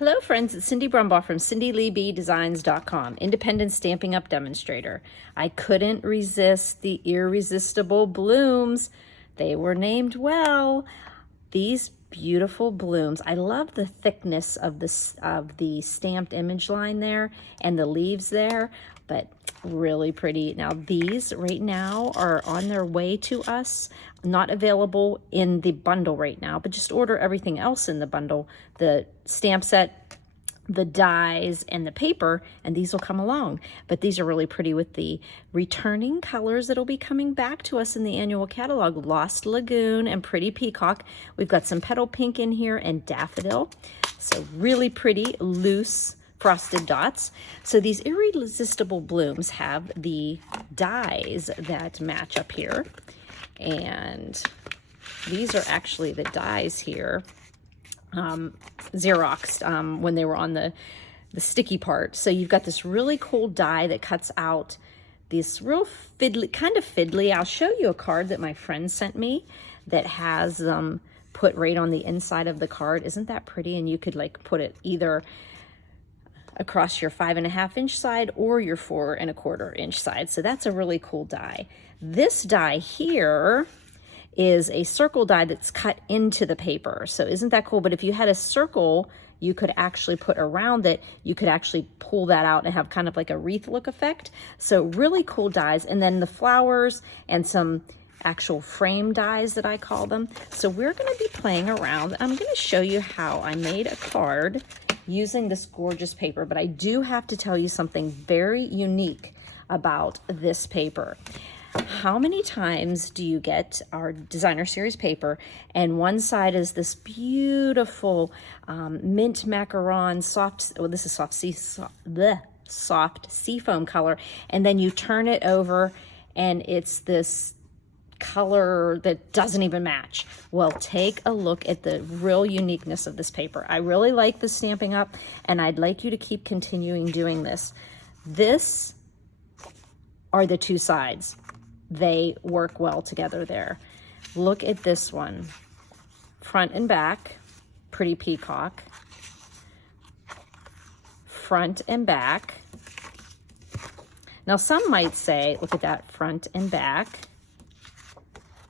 Hello friends, it's Cindy Brumbaugh from CindyLeeBDesigns.com, independent Stampin' Up! Demonstrator. I couldn't resist the Irresistible blooms. They were named well. These beautiful blooms. I love the thickness of the stamped image line there and the leaves there, but really pretty. Now these right now are on their way to us, not available in the bundle right now, but just order everything else in the bundle, the stamp set, the dies, and the paper, and these will come along. But these are really pretty with the returning colors that'll be coming back to us in the annual catalog. Lost Lagoon and Pretty Peacock. We've got some petal pink in here and daffodil. So really pretty, loose frosted dots. So these Irresistible blooms have the dies that match up here. And these are actually the dies here. Xeroxed when they were on the sticky part. So you've got this really cool die that cuts out this real fiddly, kind of fiddly. I'll show you a card that my friend sent me that has them put right on the inside of the card. Isn't that pretty? And you could like put it either across your 5.5 inch side or your 4.25 inch side. So that's a really cool die. This die here is a circle die that's cut into the paper. So isn't that cool? But if you had a circle you could actually put around it, you could actually pull that out and have kind of like a wreath look effect. So really cool dies. And then the flowers and some actual frame dies that I call them. So we're going to be playing around. I'm going to show you how I made a card using this gorgeous paper, but I do have to tell you something very unique about this paper. How many times do you get our designer series paper and one side is this beautiful mint macaron soft, well, this is soft seafoam color, and then you turn it over and it's this color that doesn't even match? Well, take a look at the real uniqueness of this paper. I really like the Stampin' Up! And I'd like you to keep continuing doing this. This are the two sides. They work well together there. Look at this one. Front and back, Pretty Peacock. Front and back. Now some might say, look at that, front and back.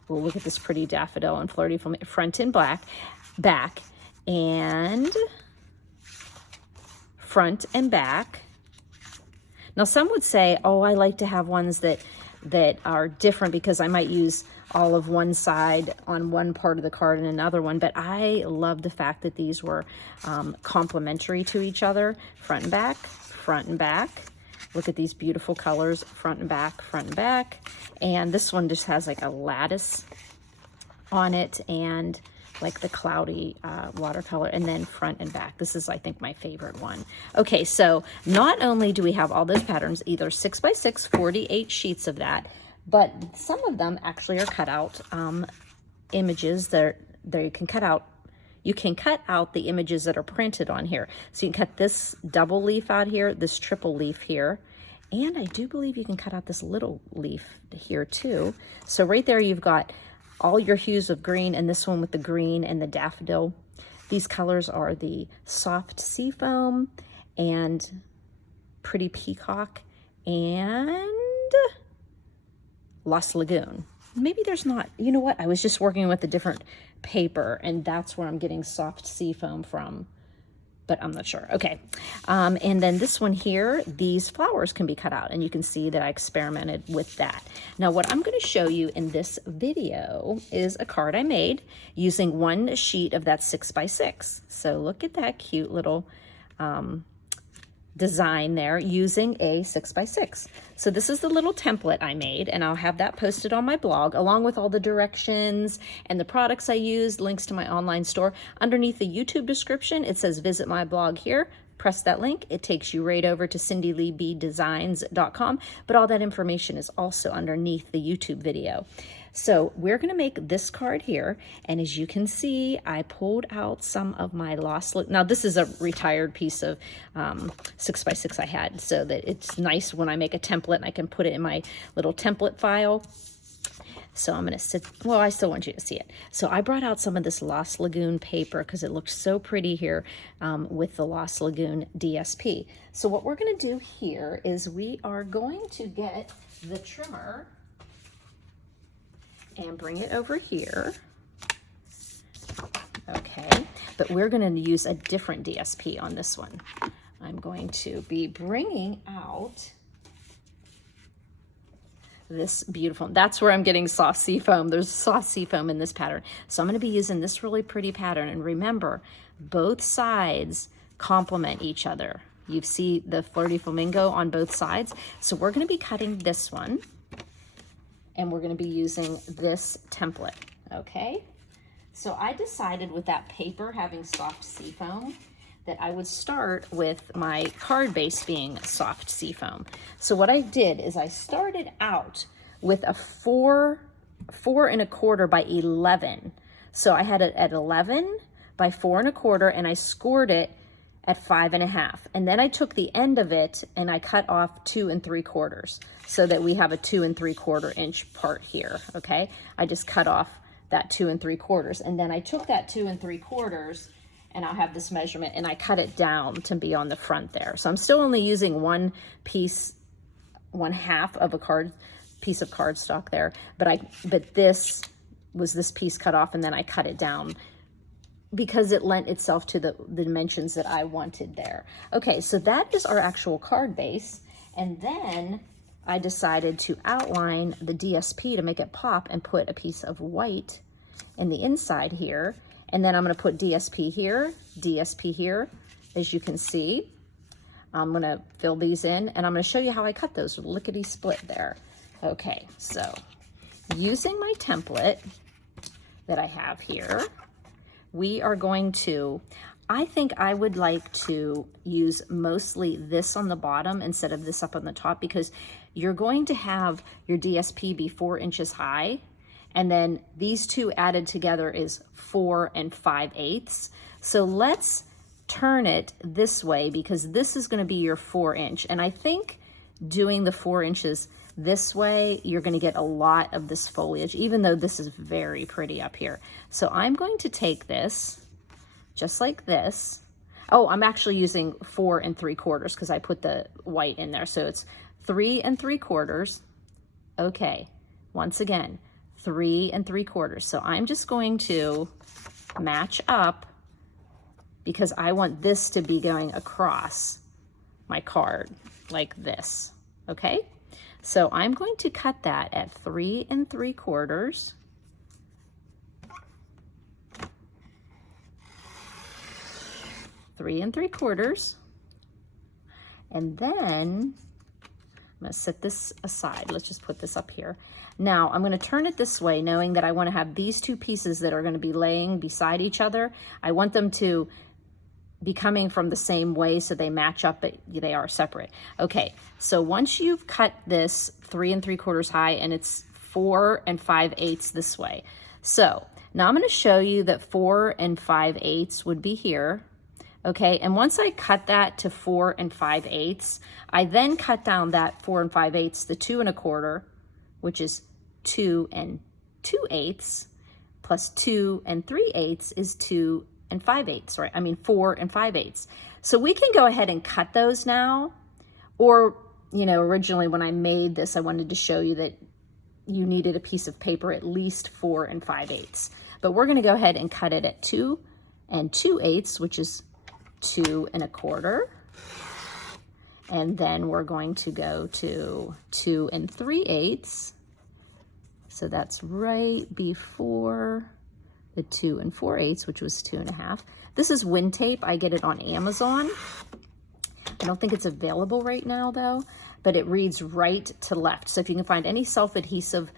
Well, look at this pretty daffodil and flirty from front and back, and front and back. Now some would say, oh, I like to have ones that are different because I might use all of one side on one part of the card and another one, but I love the fact that these were complementary to each other. Front and back, front and back. Look at these beautiful colors, front and back, front and back. And this one just has like a lattice on it and like the cloudy watercolor, and then front and back. This is, I think, my favorite one. Okay, so not only do we have all those patterns, either 6x6, 48 sheets of that, but some of them actually are cut out images that you can cut out. You can cut out the images that are printed on here. So you can cut this double leaf out here, this triple leaf here, and I do believe you can cut out this little leaf here too. So right there you've got all your hues of green, and this one with the green and the daffodil. These colors are the soft seafoam and Pretty Peacock and Lost Lagoon. Maybe there's not, you know what, I was just working with a different paper and that's where I'm getting soft seafoam from, but I'm not sure. Okay, and then this one here, these flowers can be cut out, and you can see that I experimented with that. Now what I'm going to show you in this video is a card I made using one sheet of that 6x6. So look at that cute little design there using a 6x6. So this is the little template I made, and I'll have that posted on my blog along with all the directions and the products I used, links to my online store. Underneath the YouTube description, it says visit my blog here. Press that link. It takes you right over to CindyLeeBDesigns.com, but all that information is also underneath the YouTube video. So we're going to make this card here, and as you can see, I pulled out some of my lost look. Now this is a retired piece of 6x6 I had, so that it's nice when I make a template and I can put it in my little template file. So I'm going to sit, well, I still want you to see it. So I brought out some of this Lost Lagoon paper because it looks so pretty here with the Lost Lagoon DSP. So what we're going to do here is we are going to get the trimmer and bring it over here. Okay, but we're going to use a different DSP on this one. I'm going to be bringing out this beautiful, that's where I'm getting soft sea foam. There's soft sea foam in this pattern. So I'm going to be using this really pretty pattern. And remember, both sides complement each other. You see the Flirty Flamingo on both sides. So we're going to be cutting this one, and we're going to be using this template, okay? So I decided with that paper having soft sea foam that I would start with my card base being soft sea foam. So what I did is I started out with a 4 1/4 by 11. So I had it at 11 by 4 1/4, and I scored it at 5 1/2. And then I took the end of it and I cut off 2 3/4 so that we have a 2 3/4 inch part here, okay? I just cut off that 2 3/4. And then I took that 2 3/4, and I'll have this measurement, and I cut it down to be on the front there. So I'm still only using one piece, 1/2 of a piece of cardstock there, but this was this piece cut off, and then I cut it down because it lent itself to the dimensions that I wanted there. Okay, so that is our actual card base, and then I decided to outline the DSP to make it pop and put a piece of white in the inside here. And then I'm going to put DSP here, as you can see. I'm going to fill these in, and I'm going to show you how I cut those, lickety split there. Okay, so using my template that I have here, we are going to, I think I would like to use mostly this on the bottom instead of this up on the top, because you're going to have your DSP be 4 inches high. And then these two added together is 4 5/8. So let's turn it this way, because this is going to be your 4 inch. And I think doing the 4 inches this way, you're going to get a lot of this foliage, even though this is very pretty up here. So I'm going to take this just like this. Oh, I'm actually using 4 3/4 because I put the white in there. So it's 3 3/4. Okay, once again, 3 3/4. So I'm just going to match up because I want this to be going across my card like this, okay? So I'm going to cut that at 3 3/4. Three and 3/4. And then I'm going to set this aside. Let's just put this up here. Now I'm going to turn it this way, knowing that I want to have these two pieces that are going to be laying beside each other. I want them to be coming from the same way so they match up, but they are separate. Okay, so once you've cut this 3 3/4 high, and it's 4 5/8 this way. So now I'm going to show you that 4 5/8 would be here. Okay, and once I cut that to 4 5/8, I then cut down that 4 5/8 to 2 1/4, which is 2 2/8, plus 2 3/8 is 2 5/8, right? I mean 4 5/8. So we can go ahead and cut those now, or, you know, originally when I made this, I wanted to show you that you needed a piece of paper at least 4 5/8. But we're going to go ahead and cut it at 2 2/8, which is 2 1/4. And then we're going to go to 2 3/8. So that's right before the 2 4/8, which was 2 1/2. This is wind tape. I get it on Amazon. I don't think it's available right now though, but it reads right to left. So if you can find any self-adhesive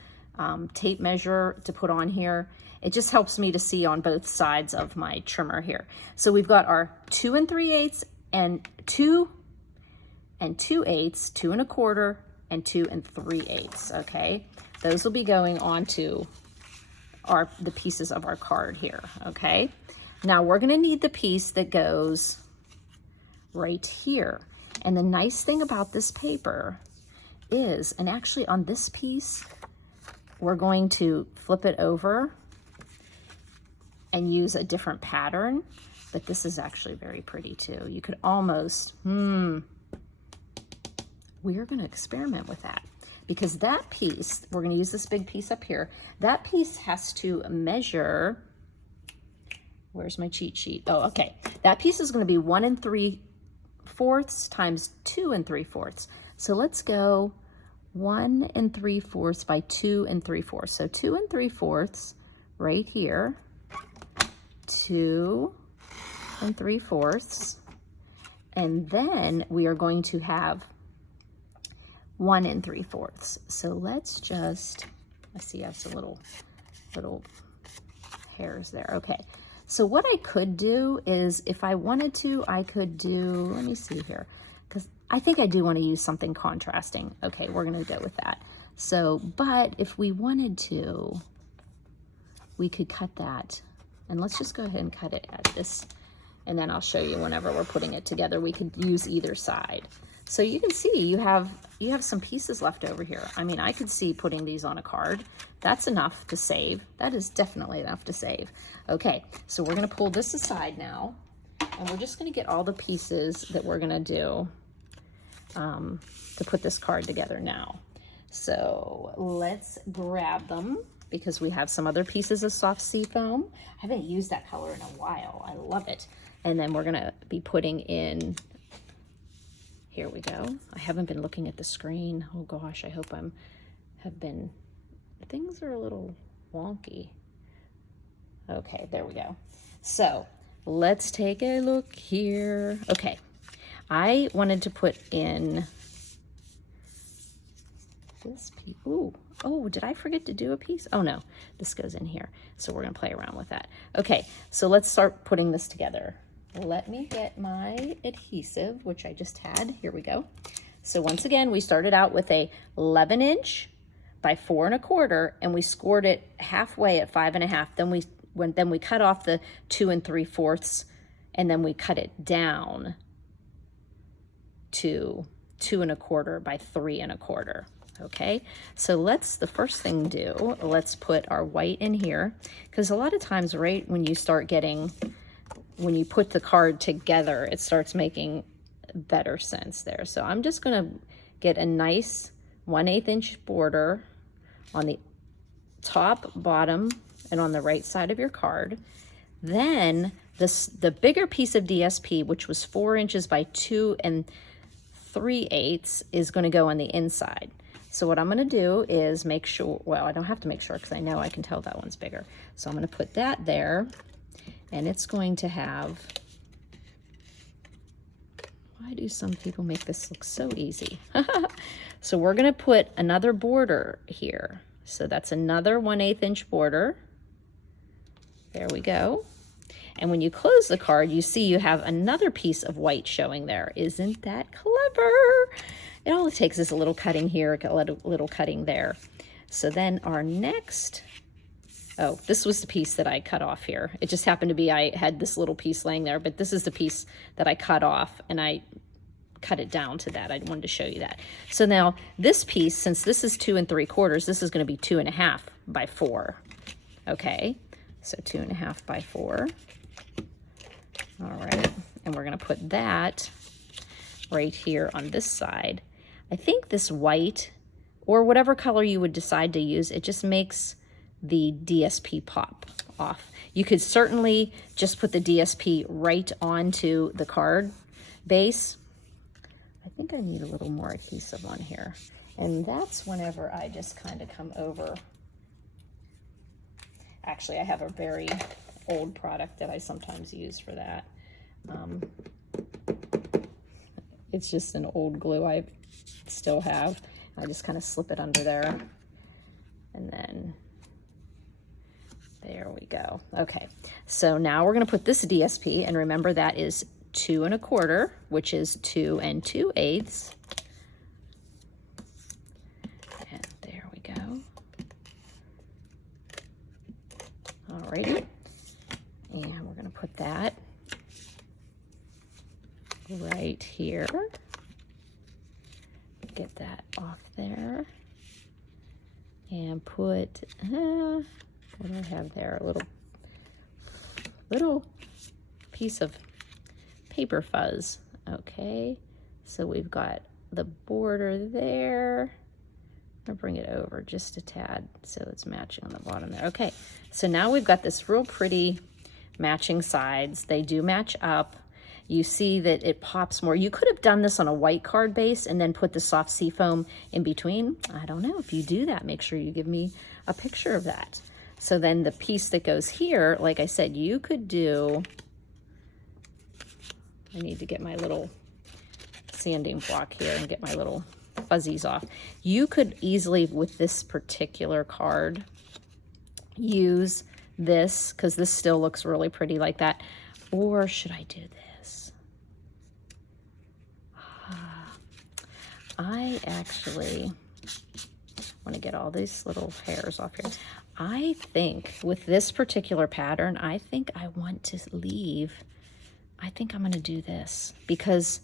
tape measure to put on here, it just helps me to see on both sides of my trimmer here. So we've got our 2 3/8 and 2 2/8, 2 1/4, and 2 3/8. Okay, those will be going onto the pieces of our card here. Okay, now we're going to need the piece that goes right here. And the nice thing about this paper is, and actually on this piece, we're going to flip it over and use a different pattern, but this is actually very pretty too. You could almost, we are gonna experiment with that, because that piece, we're gonna use this big piece up here, that piece has to measure, where's my cheat sheet? Oh, okay. That piece is gonna be 1 3/4 times 2 3/4. So let's go 1 3/4 by 2 3/4. So 2 3/4 right here, 2 3/4, and then we are going to have 1 3/4. So let's just, I see I have some little hairs there. Okay, so what I could do is, if I wanted to, I could do, let me see here, because I think I do want to use something contrasting. Okay, we're going to go with that. So, but if we wanted to, we could cut that, and let's just go ahead and cut it at this, and then I'll show you whenever we're putting it together, we could use either side. So you can see you have some pieces left over here. I mean, I could see putting these on a card. That's enough to save. That is definitely enough to save. Okay, so we're gonna pull this aside now, and we're just gonna get all the pieces that we're gonna do to put this card together now. So let's grab them, because we have some other pieces of soft sea foam. I haven't used that color in a while. I love it. And then we're gonna be putting in, here we go. I haven't been looking at the screen. Oh gosh, I hope things are a little wonky. Okay, there we go. So let's take a look here. Okay, I wanted to put in this piece. Ooh, oh, did I forget to do a piece? Oh no, this goes in here. So we're gonna play around with that. Okay, so let's start putting this together. Let me get my adhesive, which I just had. Here we go. So once again, we started out with a 11" by 4 1/4, and we scored it halfway at 5 1/2. Then we cut off the 2 3/4, and then we cut it down to 2 1/4 by 3 1/4. Okay, so the first thing do, let's put our white in here, because a lot of times, right, when you put the card together, it starts making better sense there. So I'm just gonna get a nice 1/8 inch border on the top, bottom, and on the right side of your card. Then the bigger piece of DSP, which was 4 inches by 2 3/8, is gonna go on the inside. So what I'm gonna do is make sure, well, I don't have to make sure, because I know I can tell that one's bigger. So I'm gonna put that there, and it's going to have, why do some people make this look so easy? So we're gonna put another border here. So that's another 1/8 inch border. There we go. And when you close the card, you see you have another piece of white showing there. Isn't that clever? All it takes is a little cutting here, a little cutting there. So then our next, oh, this was the piece that I cut off here. It just happened to be, I had this little piece laying there, but this is the piece that I cut off, and I cut it down to that. I wanted to show you that. So now this piece, since this is 2 3/4, this is gonna be 2 1/2 by 4. Okay, so 2 1/2 by 4. All right, and we're gonna put that right here on this side. I think this white, or whatever color you would decide to use, it just makes the DSP pop off. You could certainly just put the DSP right onto the card base. I think I need a little more adhesive on here. And that's whenever I just kind of come over. Actually, I have a very old product that I sometimes use for that. It's just an old glue I still have. I just kind of slip it under there, and then there we go. Okay, so now we're going to put this DSP, and remember that is 2 1/4, which is 2 2/8. And there we go. Alrighty, and we're going to put that right here. Get that off there. and put, what do I have there? A little piece of paper fuzz. Okay, so we've got the border there. I'll bring it over just a tad so it's matching on the bottom there. Okay, so now we've got this real pretty matching sides. They do match up. You see that it pops more. You could have done this on a white card base and then put the soft seafoam in between. I don't know. If you do that, make sure you give me a picture of that. So then the piece that goes here, like I said, you could do, I need to get my little sanding block here and get my little fuzzies off. You could easily, with this particular card, use this, because this still looks really pretty like that. Or should I do this? I actually want to get all these little hairs off here. I think with this particular pattern, I think I want to leave, I think I'm going to do this because,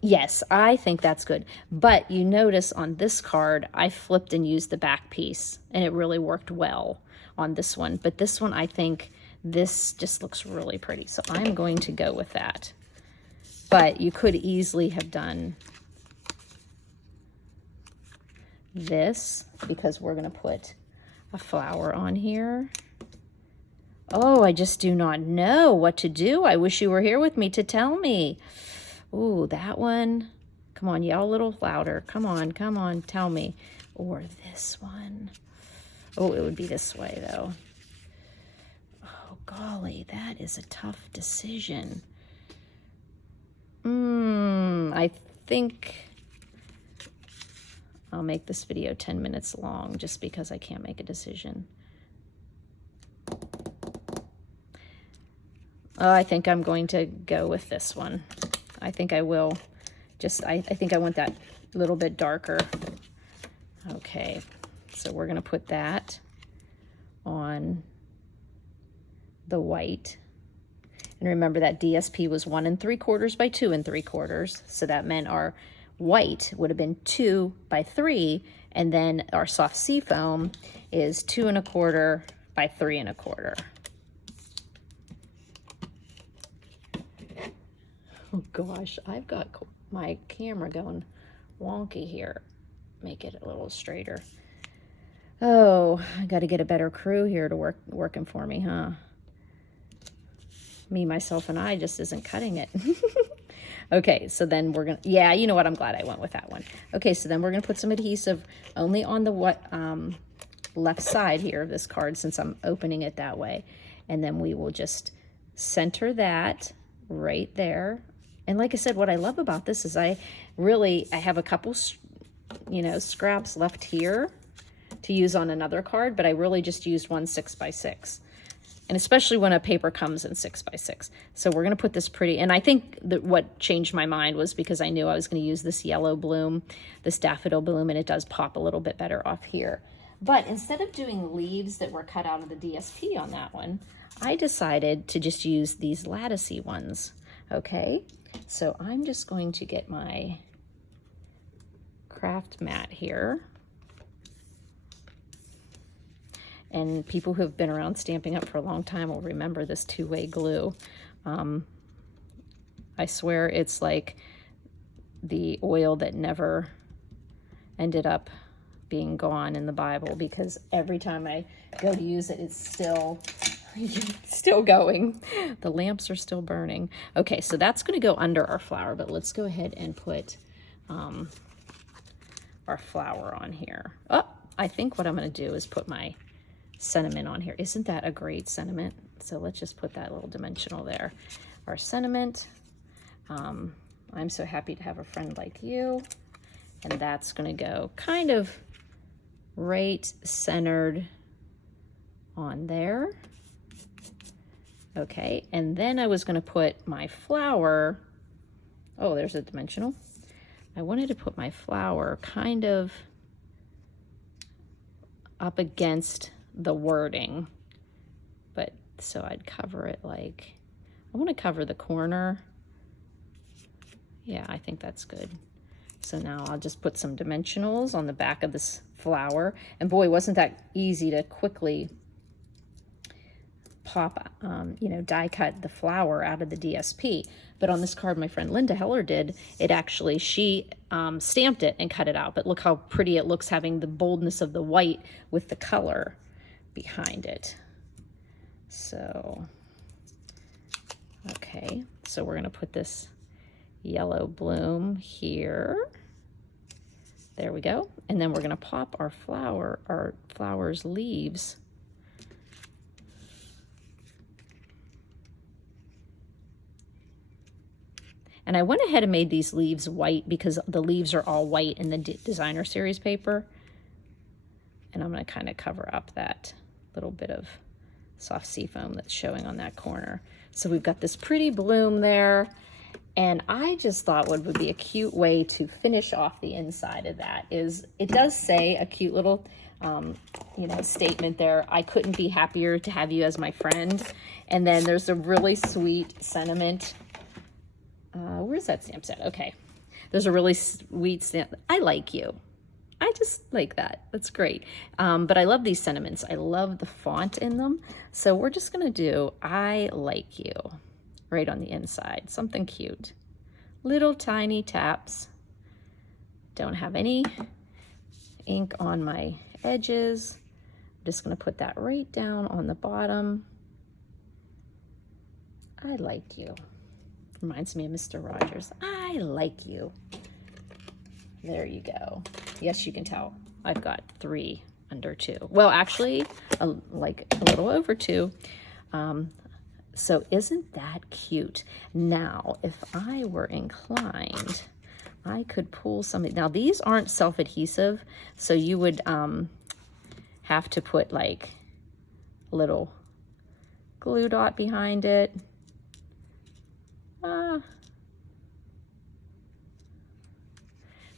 yes, I think that's good. But you notice on this card, I flipped and used the back piece, and it really worked well on this one. But this one, I think this just looks really pretty. So I'm going to go with that. But you could easily have done this because we're going to put a flower on here. Oh, I just do not know what to do. I wish you were here with me to tell me. Ooh, that one. Come on, yell a little louder. Come on, tell me. Or this one. Oh, it would be this way, though. Oh, golly, that is a tough decision. I think I'll make this video 10 minutes long just because I can't make a decision. Oh, I think I'm going to go with this one. I think I will. I think I want that a little bit darker. Okay, so we're going to put that on the white. And remember that DSP was 1 3/4 by 2 3/4. So that meant our white would have been 2 by 3. And then our soft seafoam is 2 1/4 by 3 1/4. Oh gosh, I've got my camera going wonky here. Make it a little straighter. Oh, I got to get a better crew here to working for me, huh? Me, myself, and I just isn't cutting it. Okay, so then we're going to, yeah, you know what? I'm glad I went with that one. Okay, so then we're going to put some adhesive only on the left side here of this card since I'm opening it that way. And then we will just center that right there. And like I said, what I love about this is I have a couple, scraps left here to use on another card, but I really just used one 6x6. And especially when a paper comes in 6x6. So we're going to put this pretty, and I think that what changed my mind was because I knew I was going to use this yellow bloom, this daffodil bloom, and it does pop a little bit better off here. But instead of doing leaves that were cut out of the DSP on that one, I decided to just use these latticey ones. Okay, so I'm just going to get my craft mat here. And people who have been around Stampin' Up! For a long time will remember this two-way glue. I swear it's like the oil that never ended up being gone in the Bible, because every time I go to use it, it's still going. The lamps are still burning. Okay, so that's going to go under our flower, but let's go ahead and put our flower on here. Oh, I think what I'm going to do is put my sentiment on here. Isn't that a great sentiment? So let's just put that little dimensional there. Our sentiment, I'm so happy to have a friend like you. And that's going to go kind of right centered on there. Okay, and then I was going to put my flower, oh, there's a dimensional. I wanted to put my flower kind of up against the wording, but so I'd cover it like, I want to cover the corner. Yeah, I think that's good. So now I'll just put some dimensionals on the back of this flower. And boy, wasn't that easy to quickly pop, you know, die cut the flower out of the DSP. But on this card my friend Linda Heller did, it actually, she stamped it and cut it out. But look how pretty it looks, having the boldness of the white with the color behind it. So, okay, so we're gonna put this yellow bloom here. There we go. And then we're gonna pop our flower's leaves. And I went ahead and made these leaves white because the leaves are all white in the designer series paper. And I'm gonna kind of cover up that little bit of soft seafoam that's showing on that corner. So we've got this pretty bloom there. And I just thought what would be a cute way to finish off the inside of that is, it does say a cute little, you know, statement there. I couldn't be happier to have you as my friend. And then there's a really sweet sentiment. Where's that stamp set? Okay. There's a really sweet stamp. I like you. I just like that. That's great. But I love these sentiments. I love the font in them. So we're just going to do, I like you, right on the inside. Something cute. Little tiny taps. Don't have any ink on my edges. I'm just going to put that right down on the bottom. I like you. Reminds me of Mr. Rogers. I like you. There you go. Yes, you can tell I've got 3 under 2. Well, actually, like a little over 2. So isn't that cute? Now, if I were inclined, I could pull something. Now, these aren't self-adhesive, so you would have to put like a little glue dot behind it.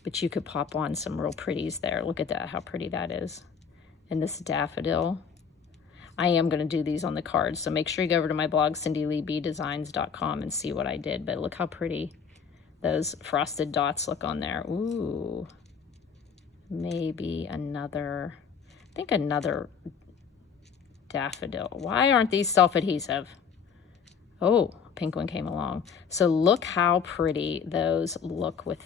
But you could pop on some real pretties there. Look at that, how pretty that is. And this daffodil. I am going to do these on the cards, so make sure you go over to my blog, cindyleebdesigns.com, and see what I did. But look how pretty those frosted dots look on there. Ooh, maybe another, I think another daffodil. Why aren't these self-adhesive? Oh, pink one came along. So look how pretty those look with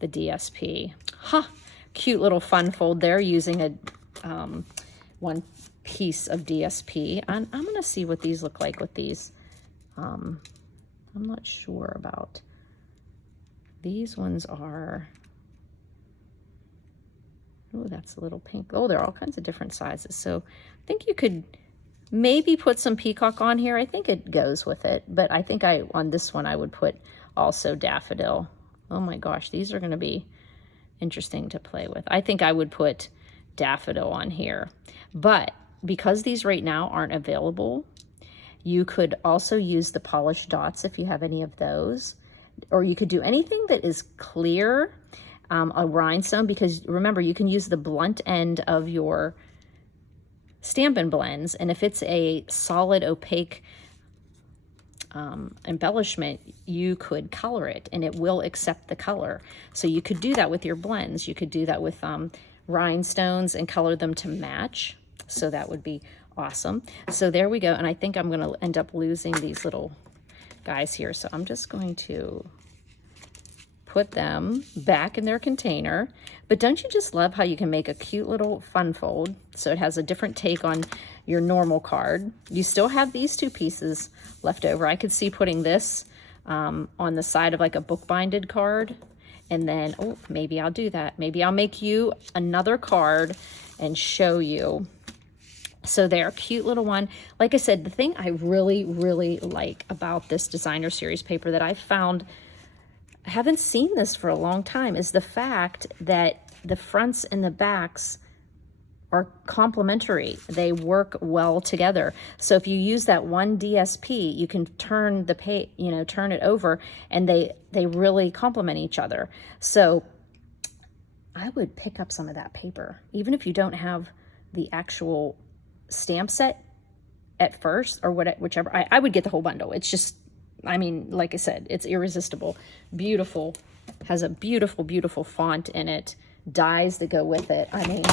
the DSP. Huh, cute little fun fold there using a one piece of DSP. I'm gonna see what these look like with these. I'm not sure about these ones. Are, oh, that's a little pink. Oh, they're all kinds of different sizes. So I think you could maybe put some peacock on here. I think it goes with it, but I think on this one I would put also daffodil. Oh my gosh, these are going to be interesting to play with. I think I would put daffodil on here, but because these right now aren't available, you could also use the polished dots if you have any of those, or you could do anything that is clear, a rhinestone, because remember, you can use the blunt end of your Stampin' blends, and if it's a solid opaque embellishment, you could color it and it will accept the color. So you could do that with your blends. You could do that with rhinestones and color them to match. So that would be awesome. So there we go. And I think I'm going to end up losing these little guys here. So I'm just going to put them back in their container. But don't you just love how you can make a cute little fun fold? So it has a different take on your normal card. You still have these 2 pieces left over. I could see putting this on the side of like a bookbinded card. And then, oh, maybe I'll do that. Maybe I'll make you another card and show you. So they're a cute little one. Like I said, the thing I really, really like about this designer series paper that I found, I haven't seen this for a long time, is the fact that the fronts and the backs are complementary. They work well together. So if you use that one DSP, you can turn the page, you know, turn it over, and they really complement each other. So I would pick up some of that paper, even if you don't have the actual stamp set at first, or whichever. I would get the whole bundle. It's just, I mean, like I said, it's irresistible, beautiful Has a beautiful, beautiful font in it. Dies that go with it. I mean,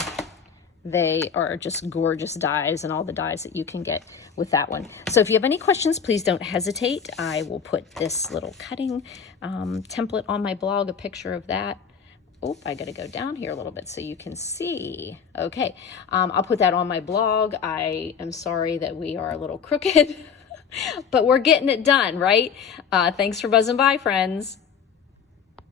they are just gorgeous dies, and all the dies that you can get with that one. So if you have any questions, please don't hesitate. I will put this little cutting template on my blog, a picture of that. Oh, I got to go down here a little bit so you can see. Okay, I'll put that on my blog. I am sorry that we are a little crooked, but we're getting it done, right? Thanks for buzzing by, friends.